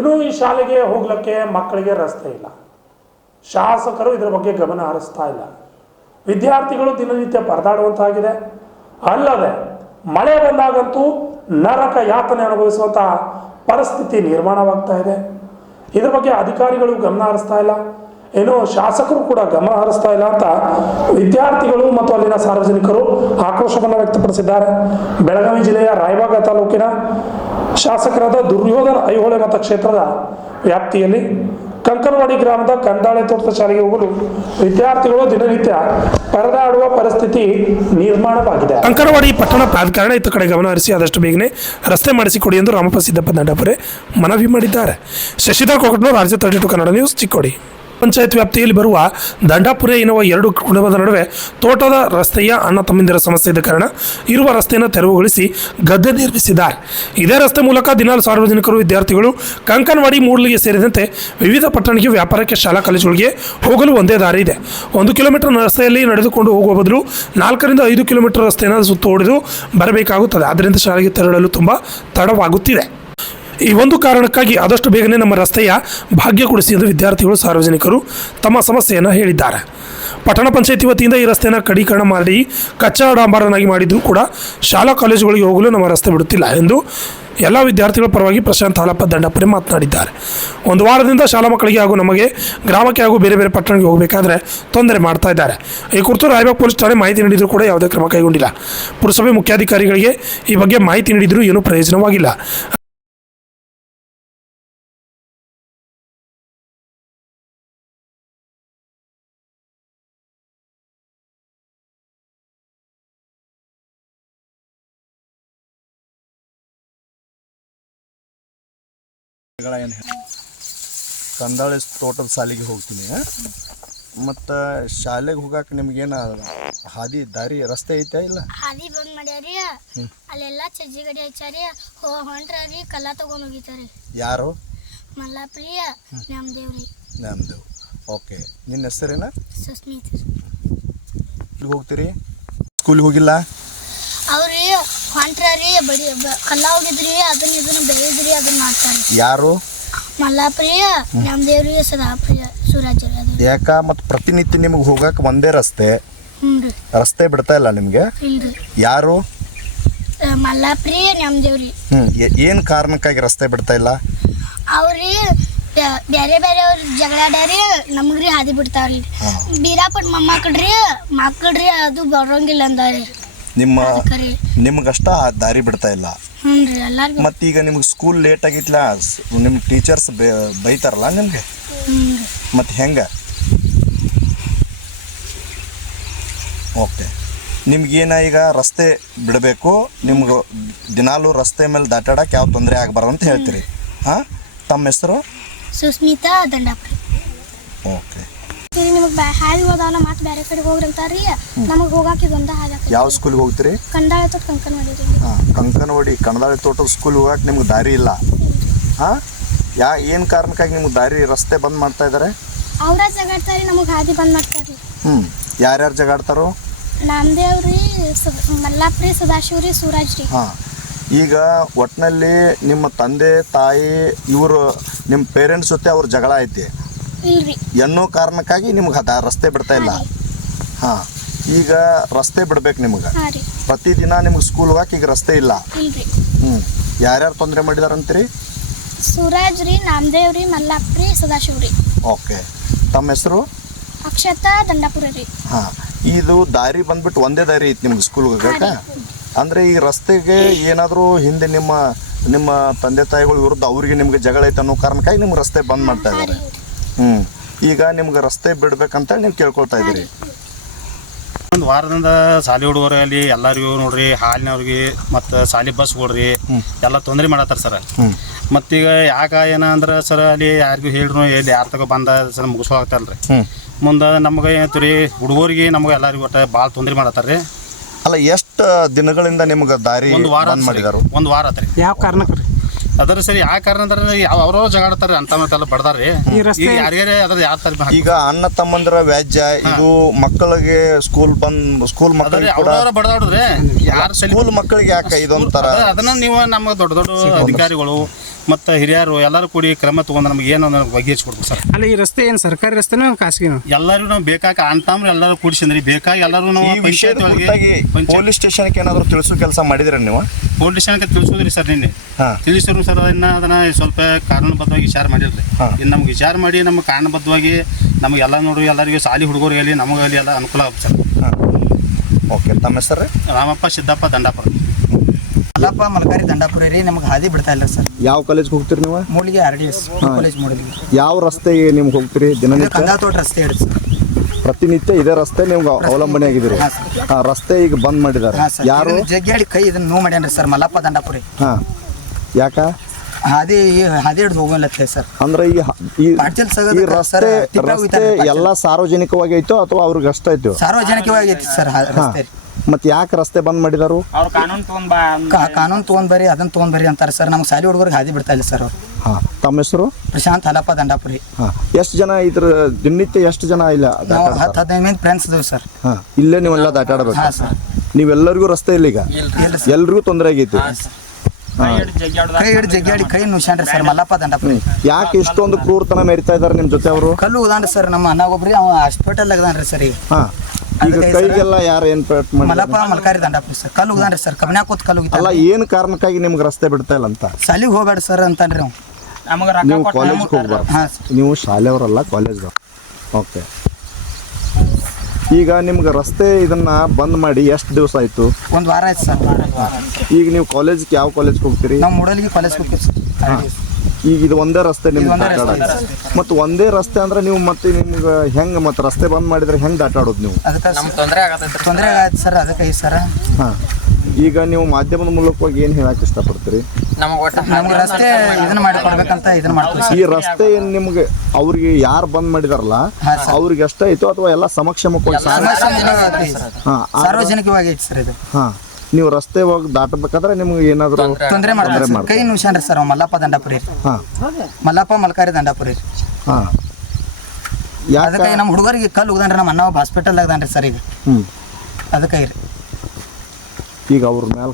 ಇನ್ನು ಈ ಶಾಲೆಗೆ ಹೋಗ್ಲಿಕ್ಕೆ ಮಕ್ಕಳಿಗೆ ರಸ್ತೆ ಇಲ್ಲ. ಶಾಸಕರು ಇದರ ಬಗ್ಗೆ ಗಮನ ಹರಿಸ್ತಾ ಇಲ್ಲ. ವಿದ್ಯಾರ್ಥಿಗಳು ದಿನನಿತ್ಯ ಪರದಾಡುವಂತಾಗಿದೆ. ಅಲ್ಲದೆ ಮಳೆ ಬಂದಾಗಂತೂ ನರಕ ಯಾತನೆ ಅನುಭವಿಸುವಂತಹ ಪರಿಸ್ಥಿತಿ ನಿರ್ಮಾಣವಾಗ್ತಾ ಇದೆ. ಇದ್ರ ಬಗ್ಗೆ ಅಧಿಕಾರಿಗಳು ಗಮನ ಹರಿಸ್ತಾ ಇಲ್ಲ, ಏನು ಶಾಸಕರು ಕೂಡ ಗಮನ ಹರಿಸ್ತಾ ಇಲ್ಲ ಅಂತ ವಿದ್ಯಾರ್ಥಿಗಳು ಮತ್ತು ಅಲ್ಲಿನ ಸಾರ್ವಜನಿಕರು ಆಕ್ರೋಶವನ್ನು ವ್ಯಕ್ತಪಡಿಸಿದ್ದಾರೆ. ಬೆಳಗಾವಿ ಜಿಲ್ಲೆಯ ರಾಯಬಾಗ ತಾಲೂಕಿನ ಶಾಸಕರಾದ ದುರ್ಯೋಧನ ಐಹೊಳೆ ಮತಕ್ಷೇತ್ರದ ವ್ಯಾಪ್ತಿಯಲ್ಲಿ ಕಂಕನವಾಡಿ ಗ್ರಾಮದ ಕಂದಾಳೆ ತೋಟದ ಶಾಲೆಗೆ ಹೋಗಲು ವಿದ್ಯಾರ್ಥಿಗಳು ದಿನನಿತ್ಯ ಪರದಾಡುವ ಪರಿಸ್ಥಿತಿ ನಿರ್ಮಾಣವಾಗಿದೆ. ಕಂಕನವಾಡಿ ಪಟ್ಟಣ ಪ್ರಾಧಿಕರಣ ಇತ್ತ ಕಡೆ ಗಮನ ಹರಿಸಿ ಆದಷ್ಟು ಬೇಗನೆ ರಸ್ತೆ ಮಾಡಿಸಿಕೊಡಿ ಎಂದು ರಾಮಪ್ಪ ಸಿದ್ದಪ್ಪ ದಂಡಾಪುರೆ ಮನವಿ ಮಾಡಿದ್ದಾರೆ. ಶಶಿಧರ್ ಕೊಕಟ್ನೂರ್, ರಾಜ್ಯ 32 ಕನ್ನಡ ನ್ಯೂಸ್, ಚಿಕ್ಕೋಡಿ. ಪಂಚಾಯತ್ ವ್ಯಾಪ್ತಿಯಲ್ಲಿ ಬರುವ ದಂಡಾಪುರೆ ಎನ್ನುವ 2 ಕುಟುಂಬದ ನಡುವೆ ತೋಟದ ರಸ್ತೆಯ ಅಣ್ಣ ತಮ್ಮಂದಿರ ಸಮಸ್ಯೆ ಇದ್ದ ಕಾರಣ ಇರುವ ರಸ್ತೆಯನ್ನು ತೆರವುಗೊಳಿಸಿ ಗದ್ದೆ ನಿರ್ಮಿಸಿದ್ದಾರೆ. ಇದೇ ರಸ್ತೆ ಮೂಲಕ ದಿನಾಲು ಸಾರ್ವಜನಿಕರು, ವಿದ್ಯಾರ್ಥಿಗಳು ಕಂಕನವಾಡಿ, ಮೂಡ್ಲಿಗೆ ಸೇರಿದಂತೆ ವಿವಿಧ ಪಟ್ಟಣಕ್ಕೆ, ವ್ಯಾಪಾರಕ್ಕೆ, ಶಾಲಾ ಕಾಲೇಜುಗಳಿಗೆ ಹೋಗಲು ಒಂದೇ ದಾರಿ ಇದೆ. 1 ಕಿಲೋಮೀಟರ್ ರಸ್ತೆಯಲ್ಲಿ ನಡೆದುಕೊಂಡು ಹೋಗುವ ಬದಲು 4 ರಿಂದ 5 ಕಿಲೋಮೀಟರ್ ರಸ್ತೆಯನ್ನು ಸುತ್ತ ಹೊಡೆದು ಬರಬೇಕಾಗುತ್ತದೆ. ಆದ್ದರಿಂದ ಶಾಲೆಗೆ ತೆರಳಲು ತುಂಬ ತಡವಾಗುತ್ತಿದೆ. ಈ ಒಂದು ಕಾರಣಕ್ಕಾಗಿ ಆದಷ್ಟು ಬೇಗನೆ ನಮ್ಮ ರಸ್ತೆಯ ಭಾಗ್ಯ ಕೊಡಿಸಿ ಎಂದು ವಿದ್ಯಾರ್ಥಿಗಳು, ಸಾರ್ವಜನಿಕರು ತಮ್ಮ ಸಮಸ್ಯೆಯನ್ನು ಹೇಳಿದ್ದಾರೆ. ಪಟ್ಟಣ ಪಂಚಾಯಿತಿ ವತಿಯಿಂದ ಈ ರಸ್ತೆಯನ್ನು ಕಡೀಕರಣ ಮಾಡಿ ಕಚ್ಚಾ ಡಾಂಬರನಾಗಿ ಮಾಡಿದರೂ ಕೂಡ ಶಾಲಾ ಕಾಲೇಜುಗಳಿಗೆ ಹೋಗಲು ನಮ್ಮ ರಸ್ತೆ ಬಿಡುತ್ತಿಲ್ಲ ಎಂದು ಎಲ್ಲ ವಿದ್ಯಾರ್ಥಿಗಳ ಪರವಾಗಿ ಪ್ರಶಾಂತ್ ಹಾಲಪ್ಪ ದಂಡಾಪುರೆ ಮಾತನಾಡಿದ್ದಾರೆ. ಒಂದು ವಾರದಿಂದ ಶಾಲಾ ಮಕ್ಕಳಿಗೆ ಹಾಗೂ ನಮಗೆ ಗ್ರಾಮಕ್ಕೆ ಹಾಗೂ ಬೇರೆ ಬೇರೆ ಪಟ್ಟಣಕ್ಕೆ ಹೋಗಬೇಕಾದ್ರೆ ತೊಂದರೆ ಮಾಡ್ತಾ ಇದ್ದಾರೆ. ಈ ಕುರಿತು ರಾಯಬಾಗ್ ಪೊಲೀಸ್ ಠಾಣೆ ಮಾಹಿತಿ ನೀಡಿದರೂ ಕೂಡ ಯಾವುದೇ ಕ್ರಮ ಕೈಗೊಂಡಿಲ್ಲ. ಪುರಸಭೆ ಮುಖ್ಯಾಧಿಕಾರಿಗಳಿಗೆ ಈ ಬಗ್ಗೆ ಮಾಹಿತಿ ನೀಡಿದರೂ ಏನೂ ಪ್ರಯೋಜನವಾಗಿಲ್ಲ. ಕಂದಾಳೆ ತೋಟದ ಶಾಲೆಗೆ ಹೋಗ್ತೀನಿ. ಮತ್ತು ಶಾಲೆಗೆ ಹೋಗಕ್ಕೆ ನಿಮ್ಗೇನು ಹಾದಿ ದಾರಿ ರಸ್ತೆ ಐತೆ ಇಲ್ಲ? ಹಾದಿ ಬಂದ್ ಮಾಡ್ಯಾರಿ, ಅಲ್ಲೆಲ್ಲ ಚಜ್ಜಿ ಗಡಿ ಹಚ್ಚಾರಿ, ಹೊಂಟ್ರಿ ಕಲ್ಲ ತಗೊಂಡ್ ಹೋಗಿತಾರಿ. ಯಾರು? ಮಲ್ಲಾಪ್ರಿಯ ನ್ಯಾಮದೇವ್ರಿ. ನ್ಯಾಮದೇವ್. ಓಕೆ, ನಿನ್ನ ಹೆಸರೇನ? ಸುಸ್ಮಿತ್. ಹೋಗ್ತೀರಿ? ಸ್ಕೂಲಿಗೆ ಹೋಗಿಲ್ಲ? ಅವ್ರಿ ಹೊಂಟ್ರಿ ಬಡಿ ಕಲ್ಲ ಹೋಗಿದ್ರಿ, ಇದನ್ನ ಬೆಳೆದ್ರಿ, ಅದನ್ನ ಮಾಡ್ತಾರಿ. ಯಾರು? ಮಲ್ಲಾಪ್ರಿಯ ನ್ಯಾಮದೇವ್ರಿ, ಸದಾಪ್ರಿಯ, ಸುರಾಜ್. ಯಾಕ ಮತ್ತು ಪ್ರತಿನಿತ್ಯ ನಿಮಗೆ ಹೋಗಕ್ಕೆ ಒಂದೇ ರಸ್ತೆ, ರಸ್ತೆ ಬಿಡ್ತಾ ಇಲ್ಲ ನಿಮಗೆ? ಇಲ್ರಿ. ಯಾರು? ಮಲ್ಲಾಪ್ರಿಯ ನ್ಯಾಮದೇವ್ರಿ. ಏನು ಕಾರಣಕ್ಕಾಗಿ ರಸ್ತೆ ಬಿಡ್ತಾ ಇಲ್ಲ? ಅವ್ರಿ ಬೇರೆ ಬೇರೆ ಅವ್ರ ಜಗಳಾಡ್ಯಾರಿ, ನಮಗ್ರಿ ಹಾದಿ ಬಿಡ್ತಾವ್ರಿ. ಬೀರಾಪಟ್ ಮಕ್ಕಳ್ರಿ ಅದು ಬರೋಂಗಿಲ್ಲ ಅಂದಾರಿ. ನಿಮಗಷ್ಟ ದಾರಿ ಬಿಡ್ತಾ ಇಲ್ಲ. ಮತ್ತೀಗ ನಿಮ್ಗೆ ಸ್ಕೂಲ್ ಲೇಟ್ ಆಗಿತ್ಲ, ನಿಮ್ಮ ಟೀಚರ್ಸ್ ಬೈತಾರಲ್ಲ ನಿಮ್ಗೆ, ಮತ್ತೆ ಹೆಂಗ? ಓಕೆ, ನಿಮ್ಗೇನ ಈಗ ರಸ್ತೆ ಬಿಡಬೇಕು, ನಿಮ್ಗೆ ದಿನಾಲು ರಸ್ತೆ ಮೇಲೆ ದಾಟಾಡಕ್ಕೆ ಯಾವ ತೊಂದರೆ ಆಗಬಾರ್ದು ಅಂತ ಹೇಳ್ತೀರಿ. ಹಾಂ, ತಮ್ಮ ಹೆಸರು? ಸುಸ್ಮಿತಾ ದಂಡಾಪುರೆ. ಓಕೆ. ನಿಮಗೆ ಹಾದಿ ಹೋದಾನ ಮತ್ತೆ ಬೇರೆ ಕಡೆ ಹೋಗ್ರಂತಾರ್ರಿ, ನಮಗೆ ಹೋಗಾಕ ಇದೊಂದ ಹಾದಿ. ಯಾವ ಸ್ಕೂಲ್ಗೆ ಹೋಗ್ತೀರಿ? ಕಂದಾಳೆ ತೋಟ ಕಂಕನವಾಡಿ. ಹಾಂ, ಕಂಕನವಾಡಿ ಕಂದಾಳೆ ತೋಟದ ಸ್ಕೂಲ್ ಹೋಗಕ್ಕೆ ನಿಮ್ಗೆ ದಾರಿ ಇಲ್ಲ. ಹಾಂ, ಏನು ಕಾರಣಕ್ಕಾಗಿ ನಿಮ್ಗೆ ದಾರಿ ರಸ್ತೆ ಬಂದ್ ಮಾಡ್ತಾ ಇದ್ದಾರೆ? ಅವ್ರ ಜಗಾಡ್ತಾರಿ, ನಮಗೆ ಹಾದಿ ಬಂದ್ ಮಾಡ್ತಾರ್ರಿ. ಯಾರ್ಯಾರು ಜಗಾಡ್ತಾರೋ? ನಾಮದೇವ್ರಿ, ಮಲ್ಲಾಪ್ರಿ, ಸದಾಶಿವ್ರಿ, ಸೂರಾಜ್ರಿ. ಹಾಂ, ಈಗ ಒಟ್ಟಿನಲ್ಲಿ ನಿಮ್ಮ ತಂದೆ ತಾಯಿ ಇವರು ನಿಮ್ಮ ಪೇರೆಂಟ್ಸ್ ಜೊತೆ ಅವ್ರ ಜಗಳ ಐತಿ ಇಲ್ರಿ ಎನ್ನೋ ಕಾರಣಕ್ಕಾಗಿ ನಿಮ್ಗೆ ರಸ್ತೆ ಬಿಡ್ತಾ ಇಲ್ಲ. ಹಾಂ, ಈಗ ರಸ್ತೆ ಬಿಡ್ಬೇಕು ನಿಮ್ಗೆ. ಪ್ರತಿದಿನ ನಿಮ್ಗೆ ಸ್ಕೂಲ್ ಹೋಗಕ್ಕೆ ಈಗ ರಸ್ತೆ ಇಲ್ಲ. ಯಾರ್ಯಾರು ತೊಂದರೆ ಮಾಡಿದಾರಂತೀರಿ? ಸೂರಾಜ್ರಿ, ನಾಮದೇವ್ರಿ, ಮಲ್ಲಾಪ್ರಿ, ಸದಾಶಿವ್ರಿ. ಓಕೆ, ತಮ್ಮ ಹೆಸರು? ಅಕ್ಷತಾ ದಂಡಾಪುರ ರೀ. ಹಾಂ, ಇದು ದಾರಿ ಬಂದ್ಬಿಟ್ಟು ಒಂದೇ ದಾರಿ ಐತಿ ನಿಮ್ಗೆ ಸ್ಕೂಲ್ಗೆ ಹೋಗಕ್ಕೆ. ಅಂದರೆ ಈ ರಸ್ತೆಗೆ ಏನಾದರೂ ಹಿಂದೆ ನಿಮ್ಮ ತಂದೆ ತಾಯಿಗಳ ವಿರುದ್ಧ ಅವ್ರಿಗೆ ನಿಮ್ಗೆ ಜಗಳ ಐತೆ ಅನ್ನೋ ಕಾರಣಕ್ಕಾಗಿ ನಿಮ್ಗೆ ರಸ್ತೆ ಬಂದ್ ಮಾಡ್ತಾ ಇದ್ದಾರೆ. ಈಗ ನಿಮ್ಗೆ ರಸ್ತೆ ಬಿಡ್ಬೇಕಂತ ನೀವು ಕೇಳ್ಕೊಳ್ತಾ ಇದ್ದೀರಿ. ಒಂದು ವಾರದಿಂದ ಶಾಲೆ ಹುಡುಗರಲ್ಲಿ ಎಲ್ಲರಿಗೂ ನೋಡ್ರಿ, ಹಾಲಿನವ್ರಿಗೆ ಮತ್ತು ಶಾಲೆ ಬಸ್ಗಳ್ರಿ ಎಲ್ಲ ತೊಂದರೆ ಮಾಡತ್ತಾರ ಸರ್. ಮತ್ತೀಗ ಯಾಕೆ ಏನಂದ್ರೆ ಸರ್, ಅಲ್ಲಿ ಯಾರಿಗೂ ಹೇಳ್ರು ಎಲ್ಲಿ ಯಾರು ತಗೋ ಬಂದ ಸರ್ ಮುಗಿಸೋಗ್ತಾರಲ್ರಿ. ಮುಂದೆ ನಮ್ಗೆ ಏನೈತೆ ರೀ, ಹುಡುಗರಿಗೆ ನಮ್ಗೆ ಎಲ್ಲರಿಗೂ ಒಟ್ಟು ಭಾಳ ತೊಂದರೆ ಮಾಡತ್ತಾರ ರೀ. ಅಲ್ಲ, ಎಷ್ಟು ದಿನಗಳಿಂದ ನಿಮ್ಗೆ ದಾರಿ ಒಂದು ವಾರ ಮಾಡಿದಾರು? ಒಂದು ವಾರ ಆತ್ರಿ. ಯಾವ ಕಾರಣಕ್ಕೆ ರೀ? ಅದ್ರ ಸರಿ ಯಾವ ಕಾರಣ ಅಂದ್ರೆ ಅವ್ರವ್ರ ಜಗಾಡ್ತಾರೆ ಅಂತ ಮತ್ತೆಲ್ಲ ಬಡ್ದಾರ್ರಿ. ಈಗ ಯಾರ್ಯಾರೇ ಅದ್ರ ಯಾವ ತರ ಈಗ ಅಣ್ಣ ತಮ್ಮಂದ್ರ ವ್ಯಾಜ್ಯ ಇದು ಮಕ್ಕಳಿಗೆ ಸ್ಕೂಲ್ ಮಕ್ಕಳಿಗೆ ಅವ್ರವ್ರ ಬಡ್ದಾಡ್ರಿ. ಯಾರು ಸ್ಕೂಲ್ ಮಕ್ಕಳಿಗೆ ಯಾಕೆ ಇದೊಂಥರ? ಅದನ್ನ ನೀವು ನಮ್ಮ ದೊಡ್ಡ ದೊಡ್ಡ ಅಧಿಕಾರಿಗಳು ಮತ್ತು ಹಿರಿಯರು ಎಲ್ಲರೂ ಕೂಡಿ ಕ್ರಮ ತೊಗೊಂಡು ನಮ್ಗೆ ಏನು ಬಗೆಹರಿಸ್ಕೊಡ್ಬೇಕು ಸರ್. ಅಲ್ಲ ಈ ರಸ್ತೆ ಏನು ಸರ್ಕಾರಿ ರಸ್ತೆನೋ ಖಾಸಗಿನೋ? ಎಲ್ಲರೂ ನಾವು ಬೇಕಾಗಿ ಅಂತಾಮ್ರೆ ಎಲ್ಲರೂ ಕೂಡಿಸಿದ್ರಿ ಬೇಕಾಗಿ ಎಲ್ಲರೂ ನಾವು ಈ ವಿಷಯದ ಕುರಿತಾಗಿ ಪೊಲೀಸ್ ಸ್ಟೇಷನ್ಗೆ ಏನಾದರೂ ತಿಳಿಸೋ ಕೆಲಸ ಮಾಡಿದ್ರಿ ನೀವು? ಪೊಲೀಸ್ ಸ್ಟೇಷನ್ಗೆ ತಿಳಿಸೋದ್ರಿ ಸರ್ ನಿನ್ನೆ ತಿಳಿಸಿದ್ರು ಸರ್. ಅದನ್ನ ಸ್ವಲ್ಪ ಕಾನೂನುಬದ್ಧವಾಗಿ ವಿಚಾರ ಮಾಡಿರ್ರಿ. ಇನ್ನು ನಮ್ಗೆ ವಿಚಾರ ಮಾಡಿ ನಮ್ಗೆ ಕಾನೂನುಬದ್ಧವಾಗಿ ನಮ್ಗೆ ಎಲ್ಲ ನೋಡ್ರಿ ಎಲ್ಲರಿಗೂ ಶಾಲಿ ಹುಡುಗರಿಗೆ ನಮಗಲ್ಲಿ ಎಲ್ಲ ಅನುಕೂಲ ಆಗುತ್ತೆ ಸರ್. ಓಕೆ, ತಮ್ಮ ಹೆಸರು? ರಾಮಪ್ಪ ಸಿದ್ದಪ್ಪ ದಂಡಾಪುರ. ಮಲ್ಲಪ್ಪ ಮಲ್ಕಾರಿ ದಂಡಾಪುರ ರೀ. ನಮ್ಗೆ ಹಾದಿ ಬಿಡ್ತಾ ಇಲ್ಲ ಸರ್. ಯಾವ ಕಾಲೇಜ್ಗೆ ಹೋಗ್ತೀರಿ ನೀವು? ಮೂಲಿಗೆ RDS ಕಾಲೇಜ್ ಮೂಲಿಗೆ. ಯಾವ ರಸ್ತೆಗೆ ನಿಮ್ಗೆ ಹೋಗ್ತೀರಿ ದಿನನಿತ್ಯ? ಕಂದಾತೋಟ ರಸ್ತೆ ಇರುತ್ತೆ ಸರ್. ಪ್ರತಿನಿತ್ಯ ಇದೇ ರಸ್ತೆ ನಿಮ್ಗೆ ಅವಲಂಬನೆ ಆಗಿದ್ದೀರಿ? ರಸ್ತೆ ಈಗ ಬಂದ್ ಮಾಡಿದ್ದಾರೆ. ಯಾರು? ಜಗ್ಗಾಡಿ ಕೈ ಇದನ್ನ ನೋವು ಮಾಡ್ಯಾನ್ರಿ ಸರ್ ಮಲ್ಲಪ್ಪ ದಂಡಾಪುರಿ. ಯಾಕ ಹಾದಿ ಹಿಡಿದು ಹೋಗಲತ್ತೆ ಸರ್. ಅಂದ್ರೆ ಈ ರಸ್ತೆ ಎಲ್ಲ ಸಾರ್ವಜನಿಕವಾಗಿ ಐತೋ ಅಥವಾ ಅವ್ರಿಗೆ ಅಷ್ಟ ಐತೋ? ಸಾರ್ವಜನಿಕವಾಗಿ ಐತಿ ಸರ್ ರಸ್ತೆ. ಮತ್ತೆ ಯಾಕೆ ರಸ್ತೆ ಬಂದ್ ಮಾಡಿದಾರು? ಕಾನೂನು ತೊಗೊಂಡ್ ಬರ್ರಿ ಅದನ್ನ ತೊಗೊಂಡ್ ಬರ್ರಿ ಅಂತಾರೆ ಸರ್. ನಮ್ಗೆ ಶಾಲಿ ಹುಡುಗರಿಗೆ ಹಾದಿ ಬಿಡ್ತಾ ಇಲ್ಲ ಸರ್ ಅವ್ರು. ತಮ್ಮ ಹೆಸರು? ಪ್ರಶಾಂತ್ ಹಲಪ್ಪ ದಂಡಾಪುರಿ. ಎಷ್ಟು ಜನ ಇದ್ರ ದಿನನಿತ್ಯ ಎಷ್ಟು ಜನ ಇಲ್ಲ? 10-15 ಮಂದಿ ಫ್ರೆಂಡ್ಸ್ ಇದಾವೆ ಸರ್. ಇಲ್ಲೇ ನೀವೆಲ್ಲ ದಾಟಾಡ್ಬೇಕು? ನೀವೆಲ್ಲರಿಗೂ ರಸ್ತೆ ಇಲ್ಲ ಈಗ? ಎಲ್ರಿಗೂ ತೊಂದರೆ ಆಗೈತಿ? ಕೈ ಹಿಡಿದು ಜಗ್ಗಾಡಿ ಕೈ ನುಶಾನ್ರಿ ಸರ್ ಮಲ್ಲಪ್ಪ ದಂಡಾಪುರಿ. ಯಾಕೆ ಇಷ್ಟೊಂದು ಕ್ರೂರತನ ಮೆರಿತಾ ಇದಾರೆ ನಿಮ್ ಜೊತೆ ಅವರು? ಕಲ್ಲು ಉದಾನ್ರಿ ಸರ್. ನಮ್ಮ ಅಣ್ಣ ಒಬ್ರಿ ಅವ ಹಾಸ್ಪಿಟಲ್ ಆಗದಾನ್ರಿ ಸರ್. ಈಗ ಕೈಗೆಲ್ಲ ಯಾರು ಏನ್ ಮಲ್ಲಪ್ಪ ಮಲ್ಕಾರಿ ದಂಡಾಪುರಿ ಸರ್. ಕಲ್ಲು ಉದಾನ್ರಿ ಸರ್. ಕಬ್ನ್ಯಾಗ ಕೂತ್ ಕಲ್ಲು ಅಲ್ಲ, ಏನ್ ಕಾರಣಕ್ಕಾಗಿ ನಿಮ್ಗೆ ರಸ್ತೆ ಬಿಡ್ತಾ ಇಲ್ಲ ಅಂತ? ಶಾಲಿಗೆ ಹೋಗ್ಬೇಡ ಸರ್ ಅಂತಾನ್ರಿ ಅವ್ನು. ನೀವು ಕಾಲೇಜ್ಗೆ ಹೋಗ್ಬಾರ್ದು? ನೀವು ಶಾಲೆಯವರಲ್ಲ, ಕಾಲೇಜ್. ಓಕೆ. ಈಗ ನಿಮ್ಗೆ ರಸ್ತೆ ಇದನ್ನ ಬಂದ್ ಮಾಡಿ ಎಷ್ಟು ದಿವಸ ಆಯ್ತು? 1 ವಾರ ಆಯ್ತು ಸರ್. ಈಗ ನೀವು ಕಾಲೇಜ್ಗೆ ಯಾವ ಕಾಲೇಜ್ಗೆ ಹೋಗ್ತೀರಿ? ನಾವು ಮೂಡಲ್ಗಿ ಕಾಲೇಜ್ ಹೋಗ್ತೀವಿ ಸರ್. ಈಗ ಇದು ಒಂದೇ ರಸ್ತೆ ನಿಮ್ಗೆ ದಾಟಾಡೋದು? ಮತ್ತೆ ಒಂದೇ ರಸ್ತೆ ಅಂದ್ರೆ ನೀವು ಮತ್ತೆ ನಿಮ್ಗೆ ಹೆಂಗ್ ಮತ್ತೆ ರಸ್ತೆ ಬಂದ್ ಮಾಡಿದ್ರೆ ಹೆಂಗ್ ದಾಟಾಡೋದು ನೀವು? ಅದಕ್ಕೆ ತೊಂದರೆ ಆಗತ್ತೆ ಸರ್. ಅದಕ್ಕೆ ಸರ್. ಈಗ ನೀವು ಮಾಧ್ಯಮದ ಮೂಲಕವಾಗಿ ಏನ್ ಹೇಳಕ್ ಇಷ್ಟಪಡ್ತೀರಿ? ನಮ್ಗೆ ರಸ್ತೆ ಇದನ್ನ ಮಾಡಿಕೊಡ್ಬೇಕಂತ ಇದನ್ನ ಮಾಡ್ತೀವಿ. ಈ ರಸ್ತೆ ಏನ್ ನಿಮ್ಗೆ ಅವ್ರಿಗೆ ಯಾರು ಬಂದ್ ಮಾಡಿದಾರಲ್ಲ ಅವ್ರಿಗೆ ಅಷ್ಟೇ ಆಯ್ತು ಅಥವಾ ಎಲ್ಲ ಸಮಕ್ಷಮವಾಗಿ ಸಾರ್ವಜನಿಕವಾಗಿ ಐತಿ ಸರ್ ಇದು? ನೀವು ರಸ್ತೆ ಹೋಗಿ ದಾಟಬೇಕಾದ್ರೆ ನಿಮ್ಗೆ ಏನಾದ್ರು ತೊಂದರೆ ಮಾಡ್ತಾರೆ? ಕೈ ನುಶಾನ್ರಿ ಸರ್ ಮಲ್ಲಪ್ಪ ದಂಡಾಪುರಿ. ಮಲ್ಲಪ್ಪ ಮಲ್ಕಾರಿ ದಂಡಾಪುರಿ. ಅದಕ್ಕೆ ನಮ್ಮ ಹುಡುಗರಿಗೆ ಕಲ್ಲು ಉಗ್ದಾನ್ರಿ. ನಮ್ಮ ಅಣ್ಣ ಹಾಸ್ಪಿಟಲ್ ಆಗದಾನ್ರಿ ಸರ್ ಈಗ. ಅದಕ್ಕೆ ಈಗ ಅವ್ರ ಮೇಲೆ